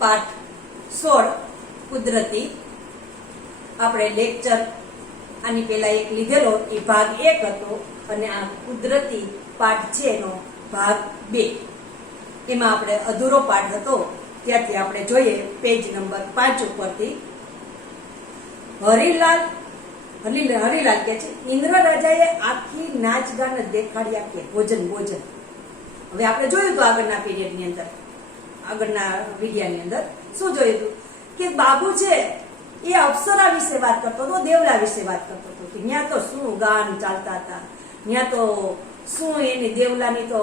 પાઠ 16 કુદરતી આપણે લેક્ચર આની પહેલા એક લીધેલો, એ ભાગ 1 હતો અને આ કુદરતી પાઠ છે એનો ભાગ 2. એમાં આપણે અધૂરો પાઠ હતો ત્યાંથી આપણે જોઈએ પેજ નંબર 5 ઉપરથી. હરિલાલ કે છે, ઇન્દ્ર રાજાએ આખી નાચ ગાન દેખાડ્યા કે ભોજન. હવે આપણે જોયું હતું આગળના પીરિયડની અંદર, આગળના વિડિયાની અંદર શું જોયું હતું કે બાબુ છે એ અપ્સરા વિશે વાત કરતો હતો, દેવલા વિશે વાત કરતો હતો કે ત્યાં તો શું ગાન ચાલતા હતા, ત્યાં તો શું એની દેવલાની તો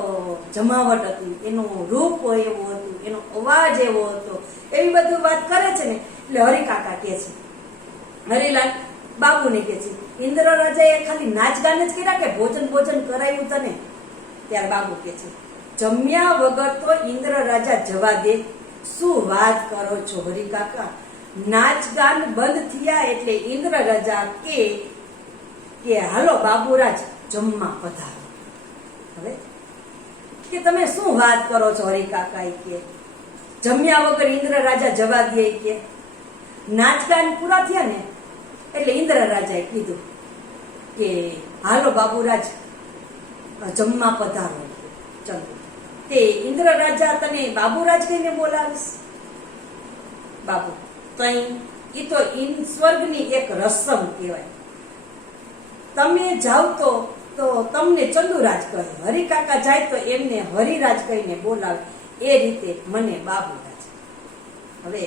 જમાવટ હતી, એનું રૂપ એવું હતું, એનો અવાજ એવો હતો, એવી બધી વાત કરે છે ને. એટલે હરિકાકા કે છે, હરિલાલ બાબુને કે છે, ઇન્દ્ર રાજાએ ખાલી નાચ ગાન જ કર્યા કે ભોજન કરાયું તને? ત્યારે બાબુ કે છે, જમ્યા વગર તો ઇન્દ્ર રાજા જવા દે, શું વાત કરો છો હરિકાકા? નાચ ગાન બંધ થયા એટલે ઇન્દ્ર રાજા કે હાલો બાબુરાજ જમવા પધારો. હવે કે તમે શું વાત કરો છો હરિકાકા? કે જમ્યા વગર ઇન્દ્ર રાજા જવા દે, કે નાચ ગાન પૂરા થયા ને એટલે ઇન્દ્ર રાજાએ કીધું કે હાલો બાબુરાજ જમવા પધારો. ચંદુ તે ઇન્દ્ર રાજા તને બાબુરાજ કહીને બોલાવીશ? બાબુ તઈ એ તો સ્વર્ગની એક રસમ કહેવાય, તમે જાવ તો તમને ચંદુરાજ કહે, હરિકાકા જાય તો એમને હરિરાજ કહીને બોલાવે, એ રીતે મને બાબુરાજ. હવે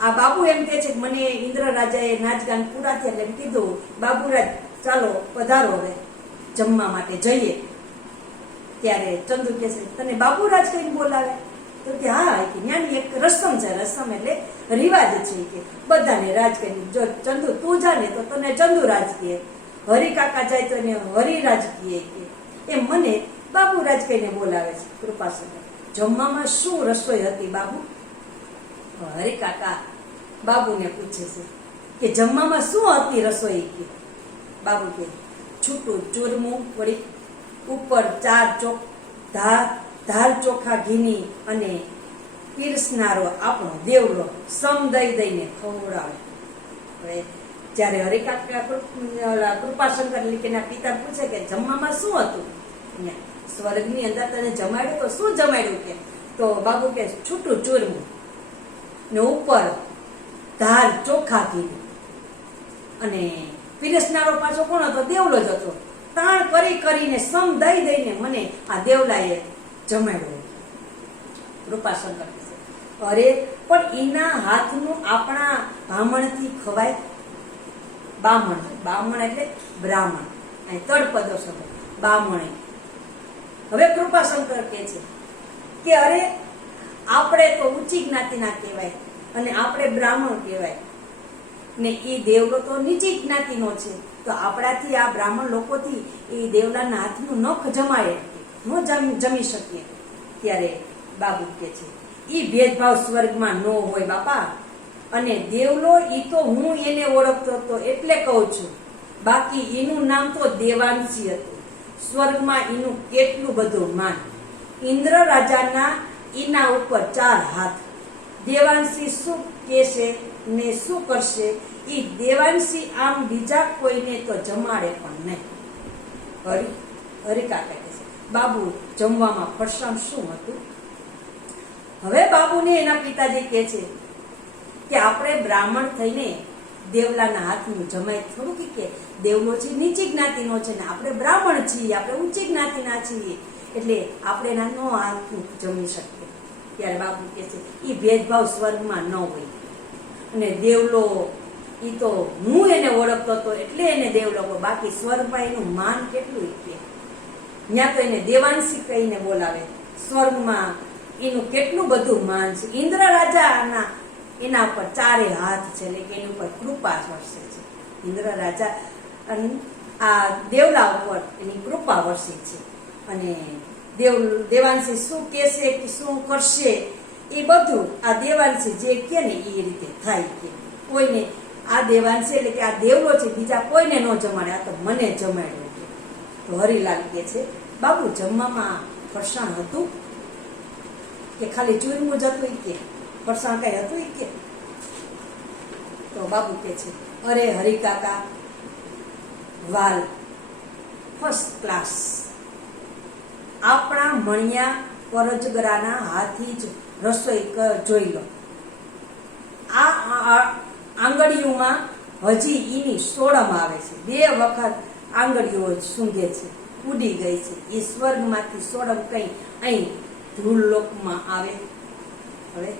આ બાબુ એમ કે છે કે મને ઇન્દ્ર રાજાએ નાચ ગાન પૂરા થયા એટલે એમ કીધું, બાબુરાજ ચાલો પધારો હવે જમવા માટે જઈએ. ત્યારે ચંદુ કે છે, તને બાબુરાજ કહીને બોલાવે? તો કે હા, કે ત્યાંની એક રસમ છે, રસમ એટલે રિવાજ છે કે બધાને રાજ કહીને, જો ચંદુ તું જા ને તો તને ચંદુરાજ કહે, હરિકાકા જાય તો એને હરિરાજ કહે, કે એમ મને બાબુરાજ કહીને બોલાવે છે. કૃપાશંકર, જમવામાં શું રસોઈ હતી બાબુ? હરિકાકા બાબુને પૂછે છે કે જમવામાં શું હતી રસોઈ? કે બાબુ કે છૂટું ચૂરમું, વળી ઉપર 4 ધાર ચોખા ઘીની અને પીરસનારો આપણો દેવલો સમ દઈને ખવડાવે. હવે જ્યારે હરિકાકા કૃપાશંકર લીકેના પિતા પૂછે કે જમવામાં શું હતું સ્વર્ગની અંદર તને જમાડ્યું? તો શું જમાડ્યું? કે તો બાબુ કે છૂટું ચૂરમું ને ઉપર ધાર ચોખા ઘી, અને પીરસનારો પાછો કોણ હતો? દેવલો જ હતો. તાણ કરીને સમ દઈને મને આ દેવલાએ જમાડ્યો. કૃપાશંકર કહે, અરે પણ એના હાથનું આપણા બ્રાહ્મણથી ખવાય? બામણ એટલે બ્રાહ્મણ, અહીં તળપદો શબ્દ બામણે. હવે કૃપાશંકર કહે છે કે અરે આપણે તો ઊંચી જ્ઞાતિના કહેવાય અને આપણે બ્રાહ્મણ કહેવાય ને એ દેવલો તો નીચી જ્ઞાતિનો છે, તો આપણાથી આ બ્રાહ્મણ લોકોથી એ દેવલાના હાથનું નખ જમાડે ન જમી શકીએ. ત્યારે બાબુ કે છે, એ ભેદભાવ સ્વર્ગમાં ન હોય બાપા, અને દેવલો એ તો હું એને ઓળખતો હતો એટલે કહું છું, બાકી એનું નામ તો દેવાંશી હતું. સ્વર્ગમાં એનું કેટલું બધું માન. ઇન્દ્ર રાજાના એના ઉપર 4 હાથ. દેવાંશી શું કહેશે ને શું કરશે એ દેવાંશી આમ બીજા કોઈને તો જમાડે પણ નહીં. હરિકાકા કહે છે, બાબુ જમવામાં ફરસાણ શું હતું? હવે બાબુને એના પિતાજી કહે છે કે આપણે બ્રાહ્મણ થઈને દેવલાના હાથનું જમાય થોડું? કે દેવલો છે નીચી જ્ઞાતિનો છે ને આપણે બ્રાહ્મણ છીએ, આપણે ઊંચી જ્ઞાતિના છીએ, એટલે આપણે એના હાથનું જમી શકીએ. ત્યારે બાબુ કહે છે, એ ભેદભાવ સ્વર્ગમાં ન હોય, અને દેવલો એ તો હું એને ઓળખતો હતો એટલે એને દેવલો, બાકી સ્વર્ગમાં એનું માન કેટલું કે ત્યાં તો એને દેવાંશી કહીને બોલાવે. સ્વર્ગમાં એનું કેટલું બધું માન છે. ઇન્દ્ર રાજાના એના પર 4 હાથ છે, એટલે કે એની ઉપર કૃપા વરસે છે. ઇન્દ્ર રાજા આ દેવલા ઉપર એની કૃપા વરસી છે, અને દેવાંશી શું કહેશે કે શું કરશે એ બધું આ દેવાંશી જે કે ને એ રીતે થાય. કે કોઈને આ દેવાંશી એટલે કે આ દેવલો છે બીજા કોઈને ન જમાડે, આ તો મને જમાડ્યો. તો હરિલાલ કે છે, બાબુ જમવામાં ફરસાણ હતું? કે ખાલી ચૂરમું જ હતું ઈ કે ફરસાણ કઈ હતું ઈ કે? તો બાબુ કે છે, અરે હરિકાકા વાલ ફર્સ્ટ ક્લાસ, આપણા મણિયા પરજગરાના હાથી જ રસોઈ જોઈ લો. આ આંગળીઓમાં હજી ઈની સોડમ આવે છે, 2 વખત આંગળીઓ સૂંઘે છે, ઉડી ગઈ છે. એ સ્વર્ગમાંથી સોડમ કઈ અહીં ધૂળલોકમાં આવે. હવે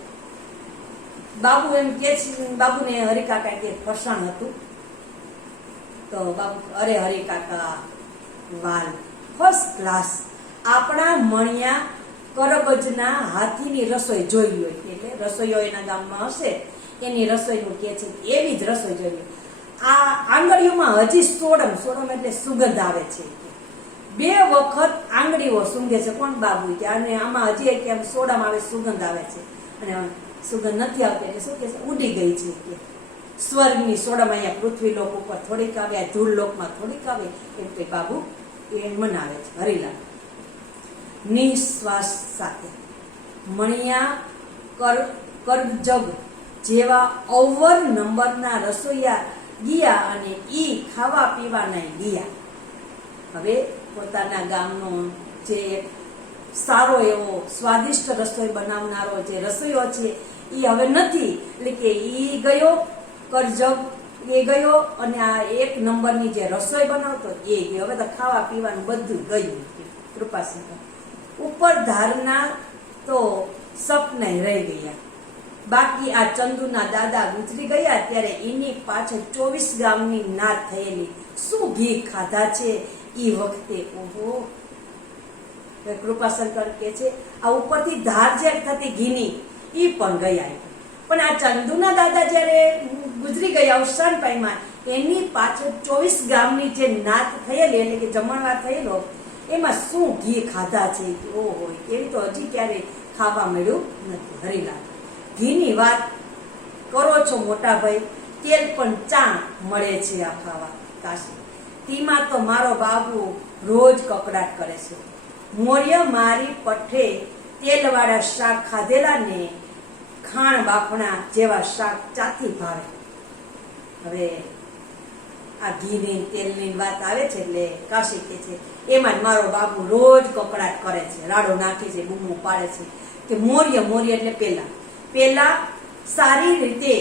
બાબુ એમ કે છે, બાબુને હરિકાકા કે ફરસાણ હતું. તો બાબુ, અરે હરિકાકા વાલ ફર્સ્ટ ક્લાસ, આપણા મણિયા કરગજના હાથીની રસોઈ જોઈ હોય. એટલે રસોઈઓ એના ગામમાં હશે, એની રસોઈનું કે છે, એવી જ રસોઈ જોઈ. આ આંગળીઓમાં હજી સોડમ, સોડમ એટલે સુગંધ આવે છે. 2 વખત આંગળીઓ સૂંઘે છે. કોણ? બાબુ કે અને આમાં હજી કેમ સોડમ આવે, સુગંધ આવે છે. અને સુગંધ નથી આવતી એટલે શું કે છે, ઉડી ગઈ છે કે સ્વર્ગની સોડમ અહીંયા પૃથ્વીલોક ઉપર થોડીક આવે, આ ધૂળલોકમાં થોડીક આવે, એમ કે બાબુ એ મનાવે છે. હરિલાલ નિશ્વાસ સાથે મણિયા કરજગ જેવા અવ્વલ નંબરના રસોઈયા ગયા અને ઈ ખાવા પીવાના ગયા. હવે પોતાના ગામનો જે સારો એવો સ્વાદિષ્ટ રસોઈ બનાવનારો જે રસોઈયો છે એ હવે નથી. એટલે કે ઈ ગયો, કરજગ એ ગયો, અને આ 1 નંબરની જે રસોઈ બનાવતો એ ગયો. હવે તો ખાવા પીવાનું બધું ગયું. કૃપાશંકર ઉપર ધારના તો સપના રહી ગયા. બાકી આ ચંદુના દાદા ગુજરી ગયા ત્યારે એની પાછળ 24 ગામની નાત થયેલી. શું ઘી ખાધા છે એ વખતે. ઓહો, કૃપાશંકર કે છે આ ઉપરથી ધાર જે થતી ઘીની એ પણ ગયા. પણ આ ચંદુના દાદા જયારે ગુજરી ગયા, અવસાન પામ્યા, એની પાછળ 24 ગામની જે નાત થયેલી, એટલે કે જમણવાર થયેલો, એમાં શું ઘી ખાધા છે. ઓહો, એવી તો હજી ક્યારે ખાવા મળ્યું નથી. હરિલાલ ઘીની વાત કરો છો મોટા ભાઈ, તેલ પણ ચા મળે છે આ ખાવા. કાશી તેમાં તો મારો બાબુ રોજ કકડાટ કરે છે. મોર્ય મારી પઠે તેલવાળા શાક ખાધેલા ને ખાણ બાફણા જેવા શાક ચાથી ભાવે. હવે આ ઘીની તેલની વાત આવે છે એટલે કાશી કે છે એમાં મારો બાબુ રોજ કકડાટ કરે છે, રાડો નાખે છે, બૂમો પાડે છે કે મોર્ય, મોર્ય એટલે પેલા સારી રીતે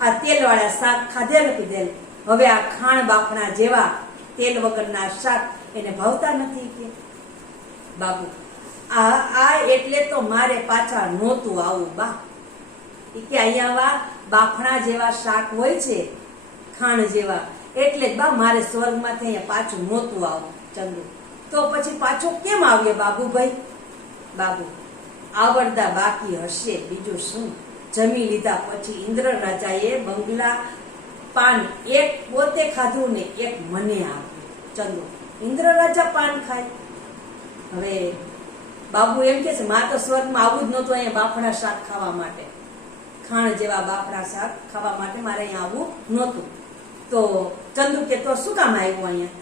આ તેલવાળા શાક ખાધેલ પીધેલ, હવે આ ખાણ બાફણા જેવા તેલ વગરના શાક એને ભાવતા નથી. કે બાબુ આ એટલે તો મારે પાછા નહોતું આવું બા. કે અહીંયા બાફણા જેવા શાક હોય છે, ખાણ જેવા, એટલે જ બા મારે સ્વર્ગમાંથી અહીંયા પાછું નહોતું આવું. ચંદુ તો પછી પાછો કેમ આવીએ બાબુભાઈ? બાબુ આવડતા બાકી હશે, બીજું શું. જમી લીધા પછી ઇન્દ્ર રાજાએ બંગલા પાન 1 પોતે ખાધું ને 1 મને આપ્યું. ચંદુ ઇન્દ્ર રાજા પાન ખાય. હવે બાબુ એમ કે છે મારે તો સ્વર્ગમાં આવું જ નહોતું, અહીંયા બાફણા શાક ખાવા માટે, ખાણ જેવા બાફણા શાક ખાવા માટે મારે અહીંયા આવવું નહોતું. તો ચંદુ કે તો શું કામ આવ્યું અહીંયા?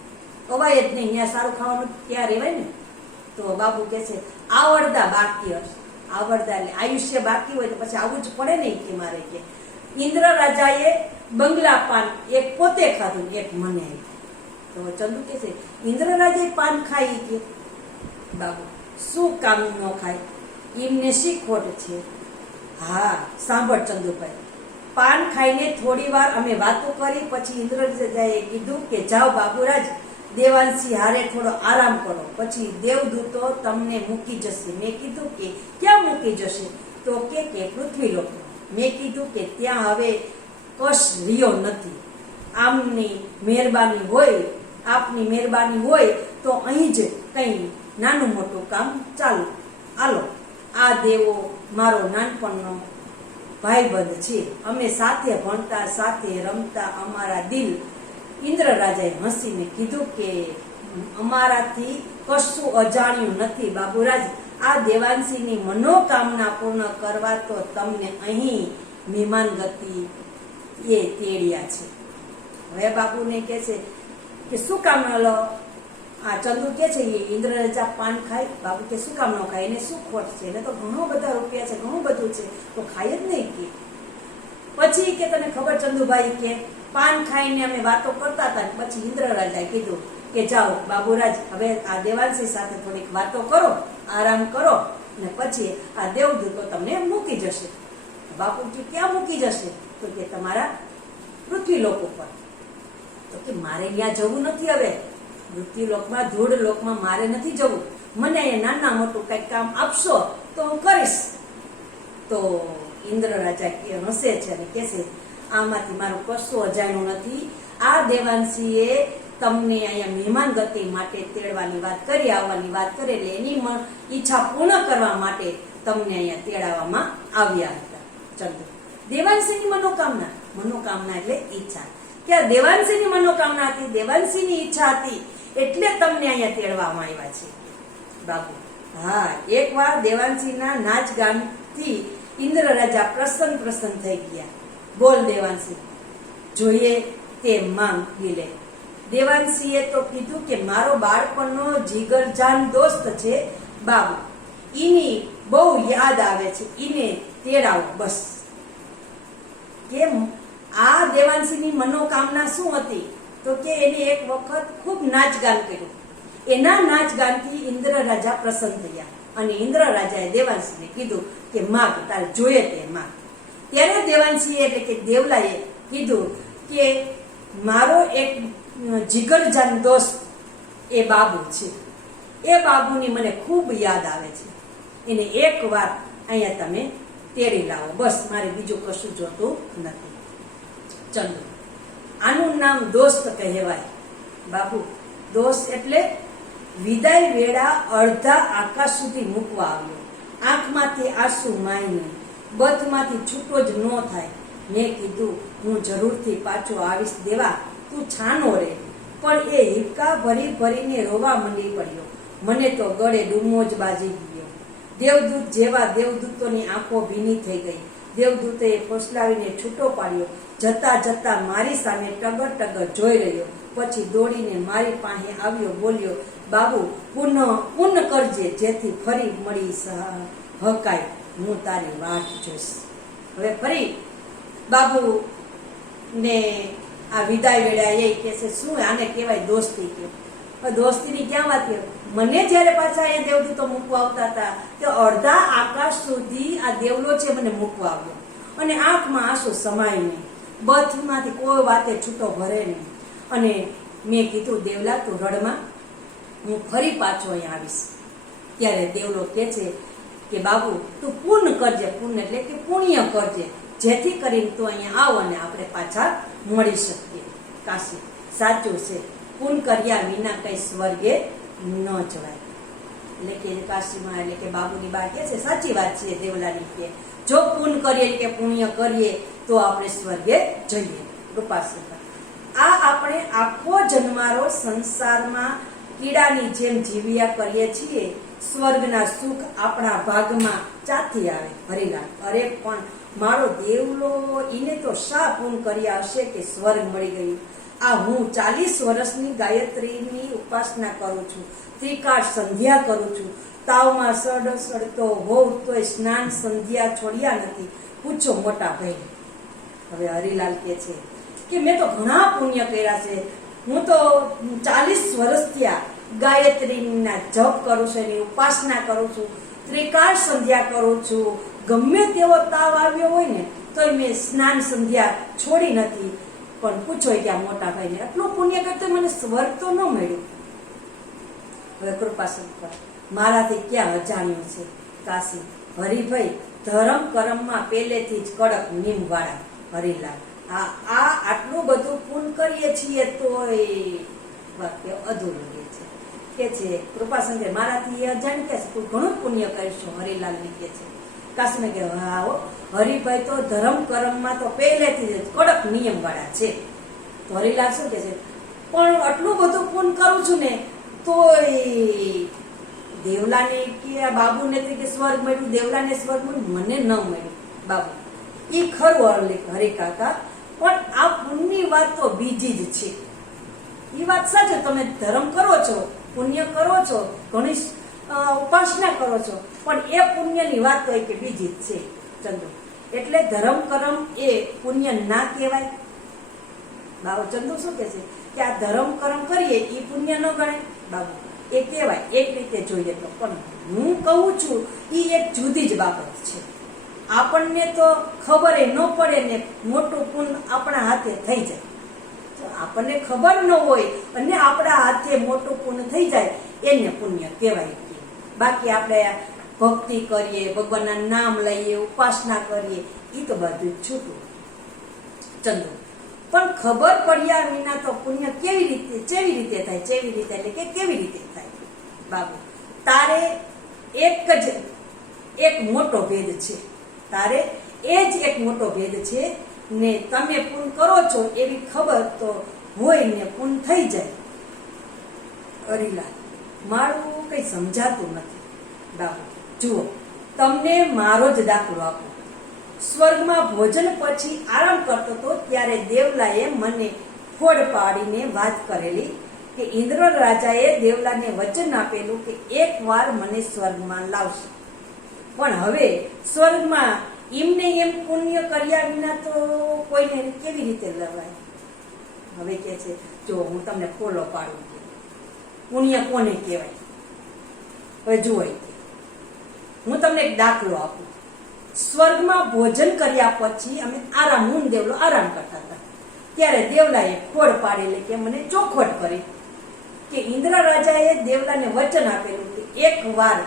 અવાય જ નહીં, અહીંયા સારું ખાવાનું ત્યાં રહેવાય ને. તો બાબુ કે છે આવડતા બાકી હશે. આવડતા એટલે આયુષ્ય બાકી હોય તો પછી આવું જ પડે ને કે મારે. કે ઇન્દ્ર રાજાએ બંગલા પાન 1 પોતે ખાધું, 1 મને આપ્યું. તો ચંદુ કે છે ઇન્દ્ર રાજાએ પાન ખાઈ. કે બાબુ શું કામ ન ખાય, એમને શી ખોટ છે? હા સાંભળ ચંદુભાઈ, પાન ખાઈને થોડી વાર અમે વાતો કરી, પછી ઇન્દ્ર રાજાએ કીધું કે જાઓ બાબુરાજ, દેવાંશી હારે થોડો આરામ કરો, પછી દેવદૂતો તમને મૂકી જશે. મેં કીધું કે ક્યાં મૂકી જશે? તો કે પૃથ્વીલોકમાં. મેં કીધું કે ત્યાં હવે કશ રહ્યો નથી. આપની મહેરબાની હોય તો અહીં જ કંઈ નાનું મોટું કામ ચાલુ. આલો, આ દેવો મારો નાનપણનો ભાઈબંધ છે, અમે સાથે ભણતા, સાથે રમતા, અમારા દિલ. ઇન્દ્ર રાજાએ હસીને કીધું કે અમારાથી કશું અજાણ્યું નથી બાબુરાજ. આ દેવાંશીની મનોકામના પૂર્ણ કરવા તો તમને અહીં મહેમાન ગતિ એ તેડ્યા છે. હવે બાબુને કહે છે કે શું કામ લો આ ચંદુ કે છે એ ઇન્દ્ર રાજા પાન ખાય? બાબુ કે શું કામ ન ખાય, એને શું ખોટ છે, એને તો ઘણો બધા રૂપિયા છે, ઘણું બધું છે, તો ખાય જ નહીં કે. પછી કે તને ખબર ચંદુભાઈ કે પાન ખાઈને અમે વાતો કરતા હતા, પછી ઇન્દ્ર રાજાએ કીધું કે જાઓ બાબુરાજ, હવે આ દેવાંશી સાથે થોડીક વાતો કરો, આરામ કરો, ને પછી આ દેવદૂતો તમને મૂકી જશે. બાપુજી ક્યાં મૂકી જશે? તો કે તમારા પૃથ્વીલોક ઉપર. તો કે મારે ત્યાં જવું નથી, હવે પૃથ્વીલોકમાં ધૂળ લોકમાં મારે નથી જવું, મને અહીંયા નાના મોટું કંઈક કામ આપશો તો હું કરીશ. તો ઇન્દ્ર રાજા હસે છે અને કહેશે આમાંથી મારું કશું અજાણ્યું નથી, આ દેવાંશીએ તમને અહીંયા મહેમાન ગતિ માટે તેડવાની વાત કરી, આવવાની વાત કરી, એટલે એની ઈચ્છા પૂર્ણ કરવા માટે તમને અહીંયા તેડાવવામાં આવ્યા હતા. ચંદુ દેવાંશીની મનોકામના એટલે ઈચ્છા, કે દેવાંશીની મનોકામના હતી, દેવાંશીની ઈચ્છા હતી, એટલે તમને અહીંયા તેડવામાં આવ્યા છે. બાપુ હા, એકવાર દેવાંશીના નાચ ગાનથી ઇન્દ્ર રાજા પ્રસન્ન થઈ ગયા. બોલ દેવાંશી, જોઈએ તે માંગી લે. દેવાંશીએ તો કીધું કે મારો બાળપણનો જીગરજાન દોસ્ત છે બાબુ, ઈની બહુ યાદ આવે છે, ઈને તેડાવો બસ. કેમ? આ દેવાંશીની મનોકામના શું હતી? તો કે એને એક વખત ખૂબ નાચગાન કર્યું, એના નાચગાનથી ઇન્દ્ર રાજા પ્રસન્ન થયા અને ઇન્દ્ર રાજાએ દેવાંશીને કીધું કે માગ, તારે જોઈએ તે માગ. ત્યારે દેવાંશી એટલે કે દેવલાએ કીધું કે મારો એક જીગરજાન દોસ્ત એ બાબુ છે, એ બાબુની મને ખૂબ યાદ આવે છે, એને એક વાર અહીંયા તમે તેડી લાવો બસ, મારે બીજું કશું જોતું નથી. ચંદુ આનું નામ દોસ્ત કહેવાય. બાબુ દોસ્ત એટલે વિદાય વેળા અડધા આકાશ સુધી મૂકવા આવ્યો, આંખમાંથી આંસુ માયને, બથમાંથી છૂટો જ ન થાય. મેં કીધું હું જરૂરથી પાછો આવીશ દેવા, તું છાનો રે. પણ એ હિપકા ભરીને રોવા મંડી પડ્યો. મને તો ગળે ડૂમો જ બાજી ગયો. દેવદૂત જેવા દેવદૂતોની આંખો ભીની થઈ ગઈ. દેવદૂતે ફોસલાવીને છૂટો પાડ્યો. જતા જતા મારી સામે ટગર જોઈ રહ્યો, પછી દોડીને મારી પાસે આવ્યો, બોલ્યો બાબુ પુનઃ કરજે, જેથી ફરી મળી હકાય, હું તારી વાટ જોઈશ. હવે ફરી બાબુ ને આ વિદાય વેળા એ કે છે શું આને કહેવાય દોસ્તી? કે દોસ્તીની ક્યાં વાત છે? મને જયારે પાછા એ દેવદૂતો મૂકવા આવતા હતા કે અડધા આકાશ સુધી આ દેવલો છે મને મૂકવા આવ્યો, અને આંખમાં આંસુ સમાય નહીં, બથમાંથી કોઈ વાતે છૂટો ભરે નહીં. અને મેં કીધું દેવલા તું રડમાં, હું ફરી પાછો અહીંયા આવીશ. ત્યારે દેવલો કહે છે કે બાબુ તું પુણ્ય કરજે, પુણ્ય એટલે કે પુણ્ય કરજે, જેથી કરીને તું અહીંયા આવ અને આપણે પાછા મળી શકીએ. કાશી સાચું છે, પુણ્ય કર્યા વિના કઈ સ્વર્ગે ન જવાય. એટલે કે કાશીમાં એટલે કે બાબુની બા કે છે સાચી વાત છે દેવલાની, કે જો પુણ્ય કરીએ કે પુણ્ય કરીએ તો આપણે સ્વર્ગે જઈએ. કૃપાશંકર આ આપણે આખો જન્મારો સંસારમાં કીડાની જેમ જીવ્યા કરીએ છીએ, સ્વર્ગના સુખ આપણા ભાગમાં ચાથી આવે. હરિલાલ અરે પણ મારો દેવલો ઈને તો શા પૂર્ણ કર્યા હશે કે સ્વર્ગ મળી ગયું. આ હું 40 વર્ષની ગાયત્રીની ઉપાસના કરું છું, ત્રિકાળ સંધ્યા કરું છું, તાવમાં સડતો હોઉં તોય સ્નાન સંધ્યા છોડ્યા નથી, પૂછો મોટા ભાઈ. હવે હરિલાલ કે છે કે મેં તો ઘણા પુણ્ય કર્યા છે, હું તો 40 વર્ષ થયા ગાયત્રીના જપ કરું છું, એની ઉપાસના કરું છું, ત્રિકાળ સંધ્યા કરું છું, ગમે તેવો તાવ આવ્યો હોય ને તો મેં સ્નાન સંધ્યા છોડી નથી. પણ પૂછો ત્યાં મોટા ભાઈને આટલું પુણ્ય કરતો મને સ્વર્ગ તો ન મળ્યું. હવે કૃપાશંકર મારાથી ક્યાં અજાણ્યું છે. કાશી હરિભાઈ ધર્મ કર્મમાં પહેલેથી જ કડક નિયમ વાળા. હરિલાલ આ આટલું બધું પુણ્ય કરીએ છીએ તોય વાક્ય અધૂરું રહે છે. કે છે કૃપાશંકર મારાથી એ અજાણ કે તું ઘણું પુણ્ય કરીશું. હરિલાલ ને કે છે કાશીને કે હા હરિભાઈ તો ધર્મ કર્મમાં તો પહેલેથી જ કડક નિયમ વાળા છે. તો હરિલાલ શું કે છે પણ આટલું બધું પુણ્ય કરું છું ને તોય દેવલાને કે બાબુને કે સ્વર્ગ મળ્યું, દેવલાને સ્વર્ગ મળ્યું, મને ન મળ્યું. બાબુ એ ખરું હરિકાકા, પણ આ પુણ્યની વાત તો બીજી જ છે. એ વાત સાચો, તમે ધર્મ કરો છો પુણ્ય કરો છો, ઘણી ઉપાસના કરો છો, પણ એ પુણ્યની વાત હોય કે બીજી જ છે ચંદુ. એટલે ધર્મ કર્મ એ પુણ્ય ના કહેવાય. બાબુ ચંદુ શું કે છે કે આ ધર્મ કર્મ કરીએ એ પુણ્ય ન ગણાય. બાબુ એ કહેવાય એક રીતે જોઈએ તો, પણ હું કહું છું એ એક જુદી જ બાબત છે. આપણને તો ખબર ન પડે ને મોટું પુણ્ય આપણા હાથે થઈ જાય. આપણને ખબર ન હોય અને આપણા હાથે મોટું પુણ્ય થઈ જાય એને પુણ્ય કહેવાય. બાકી આપણે ભક્તિ કરીએ, ભગવાનના નામ લઈએ, ઉપાસના કરીએ, એ તો બધું છૂટું ચંદુ. પણ ખબર પડ્યા વિના તો પુણ્ય કેવી રીતે થાય? કેવી રીતે એટલે કે કેવી રીતે થાય? બાબુ તારે એક મોટો ભેદ છે. તારે એ જ એક મોટો ભેદ છે ને તમે પુણ્ય કરો છો એવી ખબર તો હોય ને પુણ્ય થઈ જાય. હરિલાલ મારું કઈ સમજાતું નથી. બાબુ જુઓ, તમને મારો જ દાખલો આપો. સ્વર્ગમાં ભોજન પછી આરામ કરતો હતો ત્યારે દેવલાએ મને ફોડ પાડીને વાત કરેલી કે ઇન્દ્ર રાજાએ દેવલાને વચન આપેલું કે એક વાર મને સ્વર્ગમાં લાવશે, પણ હવે સ્વર્ગમાં એમને એમ પુણ્ય કર્યા વિના તો કોઈને કેવી રીતે લવાય? હવે કે છે જો હું તમને ફોલો પાડું કે પુણ્ય કોને કહેવાય. હવે જુઓ, હું તમને એક દાખલો આપું. સ્વર્ગમાં ભોજન કર્યા પછી અમે હું દેવલો આરામ કરતા હતા ત્યારે દેવલાએ ખોડ પાડેલી કે મને ચોખવટ કરી કે ઇન્દ્ર રાજાએ દેવલાને વચન આપેલું કે એક વાર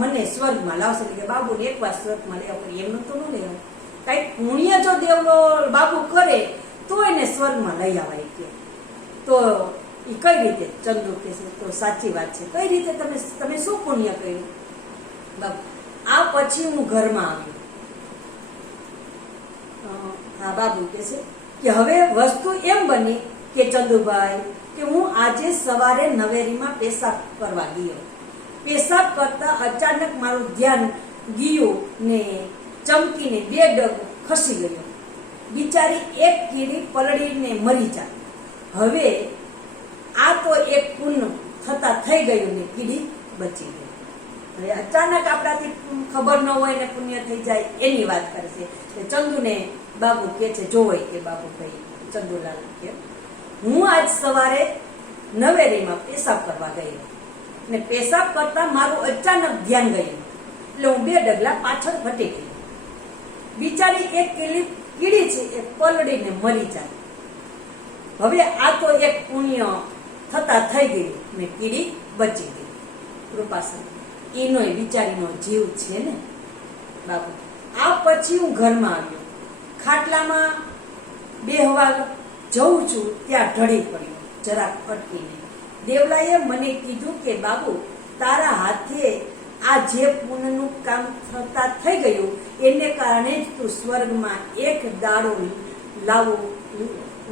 મને સ્વર્ગમાં લાવશે. કે બાબુને એક વાર સ્વર્ગમાં લેવા કરી, એમનું તો ન લેવાય. કઈ પુણ્ય જો દેવલો બાબુ કરે તો એને સ્વર્ગમાં લઈ આવાય. કે તો એ કઈ રીતે? ચંદુ કે છે તો સાચી વાત છે. કઈ રીતે? તમે શું પુણ્ય કર્યું? બાબુ આ પછી હું ઘરમાં આવી. હા બાબુ કે છે કે હવે વસ્તુ એમ બની કે ચંદુભાઈ કે હું આજે સવારે નવેરીમાં પેશાબ કરવા ગયો. પેશાબ કરતા અચાનક મારું ધ્યાન ગયું ને ચમકીને 2 ડગ ખસી ગયો. બિચારી એક કીડી પલળીને મરી જાય. હવે આ તો એક પુણ્ય થતા થઈ ગયું ને કીડી બચી ગઈ. હવે અચાનક આપણાથી ખબર ન હોય ને પુણ્ય થઈ જાય એની વાત કરે છે. ચંદુને બાબુ કે છે જોવાય કે બાબુ ભાઈ ચંદુલાલ કે હું આજ સવારે નવેરીમાં પેશાબ કરવા ગઈ ને પેશાબ કરતા મારું અચાનક ધ્યાન ગયું એટલે હું 2 ડગલા પાછળ હટી ગઈ. બિચારી એક કીડી છે એ પલળીને મરી જાય. હવે આ તો એક પુણ્ય થતા થઈ ગયું ને કીડી બચી ગઈ. કૃપાસન એનો બિચારીનો જીવ છે ને બાબુ. આ પછી હું ઘરમાં આવ્યો. ખાટલામાં બેહવા જઉં છું ત્યાં ઢળી પડ્યો જરાક અટકીને. દેવલાએ મને કીધું કે બાબુ તારા હાથે આ જે પુણ્યનું કામ થતા થઈ ગયું એને કારણે જ તું સ્વર્ગમાં એક દાડો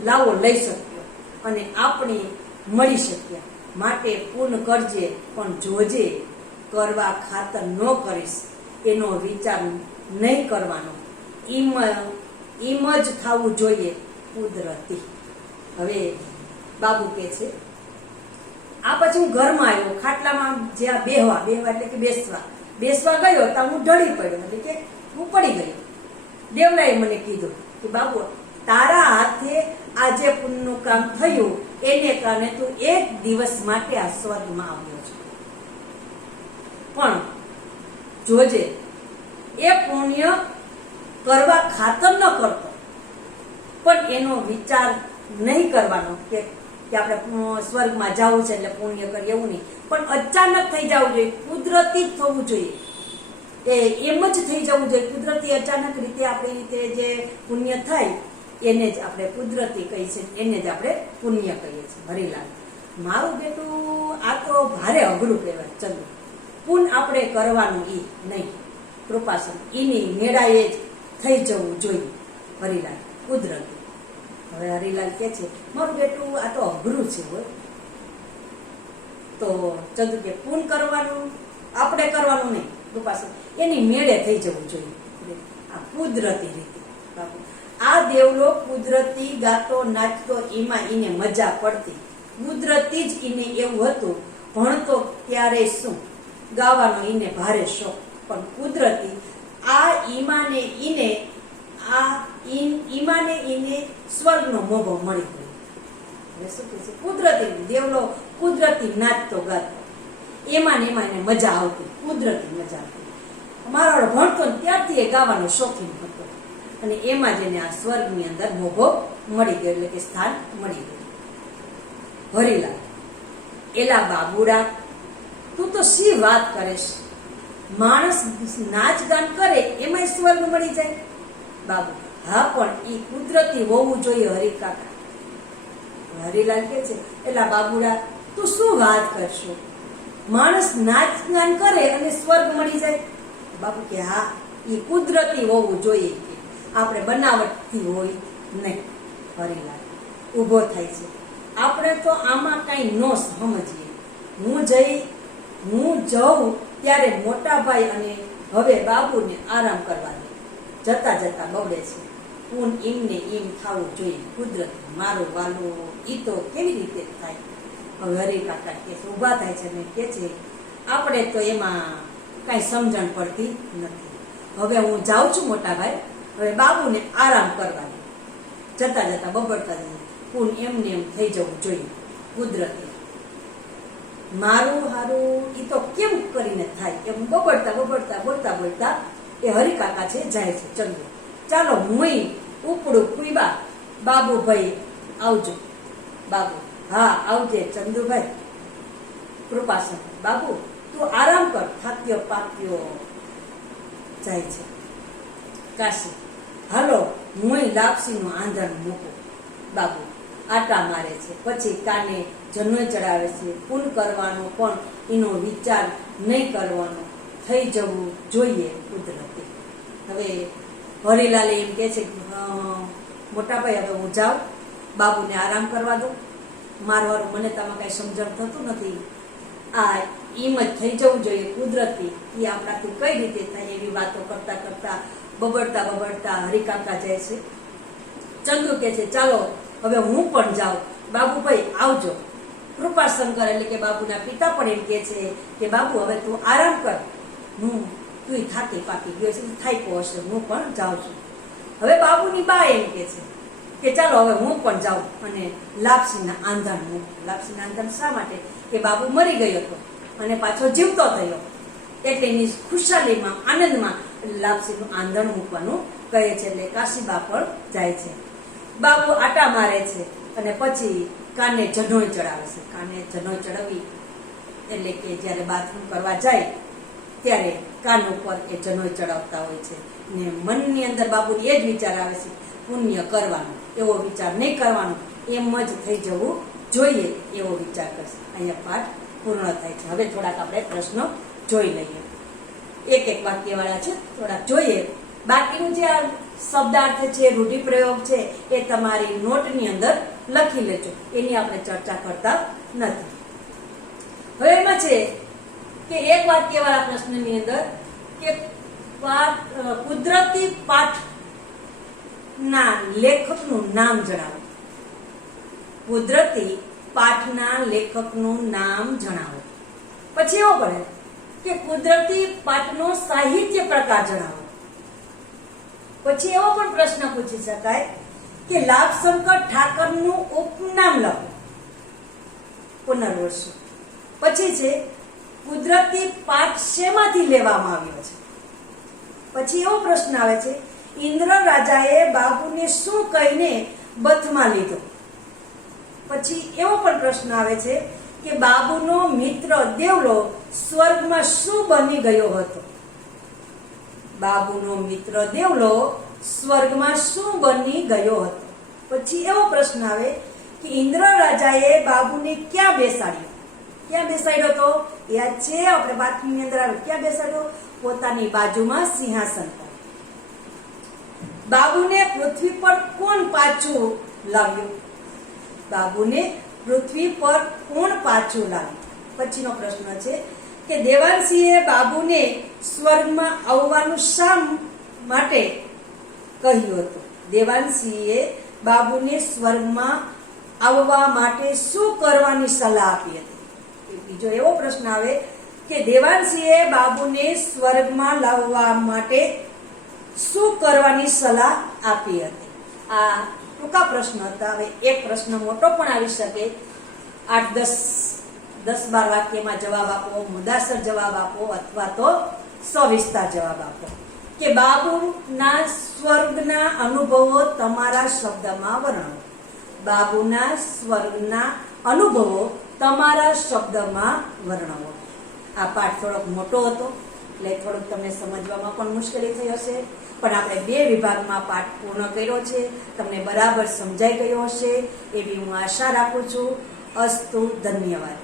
લાવો લઈ શક્યો અને આપણે મળી શક્યા. માટે પુણ્ય કરજે, પણ જોજે કરવા ખાતર ન કરીશ એનો વિચાર નહીં કરવાનો. એમ જ થવું જોઈએ કુદરતી. હવે બાબુ કે છે આ પછી હું ઘરમાં આવ્યો. ખાટલામાં જ્યાં બેહવા એટલે કે બેસવા ગયો ત્યાં હું ઢળી પડ્યો એટલે કે હું પડી ગયો. દેવલાએ મને કીધું કે બાબુ તારા હાથે આ જે પુણ્યનું કામ થયું એને કારણે તું એક દિવસ માટે આ સ્વર્ગમાં આવ્યો છે, પણ જોજે એ પુણ્ય કરવા ખાતર ન કરતો, પણ એનો વિચાર નહીં કરવાનો કે આપણે સ્વર્ગમાં જવું છે એટલે પુણ્ય કરીએ એવું નહીં. પણ અચાનક થઈ જવું જોઈએ, કુદરતી જ થવું જોઈએ. એમ જ થઈ જવું જોઈએ કુદરતી. અચાનક રીતે આપણી રીતે જે પુણ્ય થાય એને જ આપણે કુદરતી કહીએ છીએ, એને જ આપણે પુણ્ય કહીએ છીએ. હરિલાલ મારું બેટું આ તો ભારે અઘરું કહેવાય. ચલો પુણ્ય આપણે કરવાનું ઈ નહીં, કૃપાસન ઈની મેળાએ જ થઈ જવું જોઈએ. હરિલાલ કુદરતી. હવે હરિલાલ કે છે મારું બેટું આ તો અઘરું છે હોય. તો ચંદુ કે પુણ્ય કરવાનું આપણે કરવાનું નહીં, કૃપાસન એની મેળે થઈ જવું જોઈએ આ કુદરતી રીતે. આ દેવલો કુદરતી ગાતો નાચતો એમાં એને મજા પડતી, કુદરતી જ એને એવું હતું. ભણતો ત્યારે શું, ગાવાનો ઈને ભારે શોખ, પણ કુદરતી આ ઈમાને ઈને સ્વર્ગનો મોભો મળી ગયો. હવે શું કહે છે, કુદરતી દેવલો કુદરતી નાચતો ગાતો, એમાં ને એમાં એને મજા આવતી, કુદરતી મજા આવતી. મારો ભણતો ત્યારથી એ ગાવાનો શોખીન હતો અને એમાં જ એને આ સ્વર્ગની અંદર મોભો મળી ગયો, એટલે કે સ્થાન મળી ગયું. હરિલાલ, એલા બાબુડા, તું તો શી વાત કરેશ, માણસ નાચ ગાન કરે એમાં સ્વર્ગ મળી જાય? બાબુ, હા પણ ઈ કુદરતી હોવું જોઈએ હરિકાકા. હરિલાલ કે છે, એલા બાબુડા, તું શું વાત કરશો, માણસ નાચ ગાન કરે અને સ્વર્ગ મળી જાય? બાપુ કે હા, ઈ કુદરતી હોવું જોઈએ, કે આપણે બનાવટથી હોય નહીં. હરિલાલ ઊભો થાય છે, આપણે તો આમાં કઈ ન સમજીએ. હું જઉં ત્યારે મોટા ભાઈ અને હવે બાબુને આરામ કરવા દે. જતા જતા બગડે છે, હું એમને એમ થવું જોઈએ કુદરતી, મારો વાલો ઈ તો કેવી રીતે થાય? હવે હરિકાકા કે ઊભા થાય છે ને કે છે, આપણે તો એમાં કઈ સમજણ પડતી નથી. હવે હું જાઉં છું મોટા ભાઈ, હવે બાબુને આરામ કરવા દે. જતા જતા બબડતા હું એમને એમ થઈ જવું જોઈએ કુદરતી, મારું હારું ઈ તો કેમ કરીને થાય? એમ બબડતા બોલતા એ હરિકાકા છે જાય છે. ચંદુ, ચાલો હું ઉપડું કુઈબા. બાબુભાઈ આવજો. બાબુ, હા આવજે ચંદુભાઈ. કૃપાસન, બાબુ તું આરામ કર, થાક્યો પાક્યો. જાય છે. કાશી, હાલો હું લાપસીનું આંધણ મૂકું. બાબુ આટા મારે છે, પછી કાને જનોય ચડાવે છે. પૂન કરવાનો પણ એનો વિચાર નહીં કરવાનો, થઈ જવું જોઈએ કુદરતી. હવે હરિલાલે એમ કે છે, મોટાભાઈ હવે હું જાઉં, બાબુને આરામ કરવા દો. મારવાળું મને તમે કઈ સમજણ થતું નથી. આ એમ જ થઈ જવું જોઈએ કુદરતી, એ આપણાથી કઈ રીતે થાય? એવી વાતો કરતા કરતા બબડતા હરિકાકા જાય છે. ચંદુ કે છે, ચાલો હવે હું પણ જાઉં, બાબુભાઈ આવજો. કૃપાશંકર એટલે કે બાબુના પિતા પણ એમ કે છે કે બાબુ હવે તું આરામ કર, તું થાકી પાકી ગયો છે, થાક્યો હશે, હું પણ જાઉં છું. હવે બાબુની બા એમ કે છે કે ચાલો હવે હું પણ જાઉં અને લાપસીના આંધણ મૂક. લાપસીના આંધણ શા માટે? કે બાબુ મરી ગયો હતો અને પાછો જીવતો થયો, એટલે એની ખુશાલીમાં આનંદમાં લાપસીનું આંધણ મૂકવાનું કહે છે. એટલે કાશીબા પણ જાય છે. બાબુ આટા મારે છે અને પછી કાને જનોય ચડાવે છે. કાને જનોય ચડાવી એટલે કે જ્યારે બાથરૂમ કરવા જાય ત્યારે કાન ઉપર એ જનોય ચડાવતા હોય છે ને મનની અંદર બાબુને એ જ વિચાર આવે છે, પુણ્ય કરવાનું, એવો વિચાર નહીં કરવાનો, એમ જ થઈ જવું જોઈએ એવો વિચાર કરશે. અહીંયા પાઠ પૂર્ણ થાય છે. હવે થોડાક આપણે પ્રશ્નો જોઈ લઈએ. એક વાક્ય વાળા છે, થોડાક જોઈએ. બાકીનું જે આ શબ્દાર્થ છે, રૂઢિપ્રયોગ છે, એ તમારી નોટની અંદર લખી લેજો, એની આપણે ચર્ચા કરતા નથી. હવે એમાં છે કે એક વાક્ય વાળા પ્રશ્નની અંદર કે કુદરતી પાઠ ના લેખકનું નામ જણાવો. કુદરતી પાઠના લેખકનું નામ જણાવો. પછી એવો પડે કે કુદરતી પાઠનો સાહિત્ય પ્રકાર જણાવો. પછી એવો પણ પ્રશ્ન પૂછી શકાય કે લાભશંકર ઠાકરનું ઉપનામ લખો, પુનર્વસુ. પછી છે કુદરતી પાઠ શેમાંથી લેવામાં આવ્યો છે. પછી એવો પ્રશ્ન આવે છે, ઇન્દ્ર રાજાએ બાબુને શું કહીને બથમાં લીધો. પછી એવો પણ પ્રશ્ન આવે છે કે બાબુનો મિત્ર દેવલો સ્વર્ગમાં શું બની ગયો હતો. બાબુનો મિત્ર દેવલો સ્વર્ગમાં શું બની ગયો હતો. પછી એવો પ્રશ્ન આવે કે ઇન્દ્ર રાજાએ બાબુને ક્યાં બેસાડ્યો. ક્યાં બેસાડ્યો તો યાદ છે, આપણે બાતમીની અંદર આવે. ક્યાં બેસાડ્યો? પોતાની બાજુમાં સિંહાસન પર. બાબુને પૃથ્વી પર કોણ પાછું લાવ્યું. બાબુને પૃથ્વી પર કોણ પાછું લાવ્યું. પછીનો પ્રશ્ન છે કે દેવાંશીએ બાબુને સ્વર્ગમાં આવવાનું શા માટે કહ્યું હતું. દેવાંશીએ બાબુને સ્વર્ગમાં આવવા માટે શું કરવાની સલાહ આપી હતી. બીજો એવો પ્રશ્ન આવે કે દેવાંશીએ બાબુને સ્વર્ગમાં લાવવા માટે શું કરવાની સલાહ આપી હતી? આ ટૂંકા પ્રશ્ન હતા. હવે એક પ્રશ્ન મોટો પણ આવી શકે. 8-10-12 વાક્યમાં જવાબ આપો, મુદ્દાસર જવાબ આપો અથવા તો સવિસ્તાર જવાબ આપો. કે બાબુના સ્વર્ગના અનુભવો તમારા શબ્દમાં વર્ણવો. બાબુના સ્વર્ગના અનુભવો તમારા શબ્દમાં વર્ણવો. આ પાઠ થોડોક મોટો હતો એટલે થોડુંક તમને સમજવામાં પણ મુશ્કેલી થઈ હશે, પણ આપણે 2 વિભાગમાં પાઠ પૂર્ણ કર્યો છે. તમને બરાબર સમજાઈ ગયો હશે એવી હું આશા રાખું છું. અસ્તુ. ધન્યવાદ.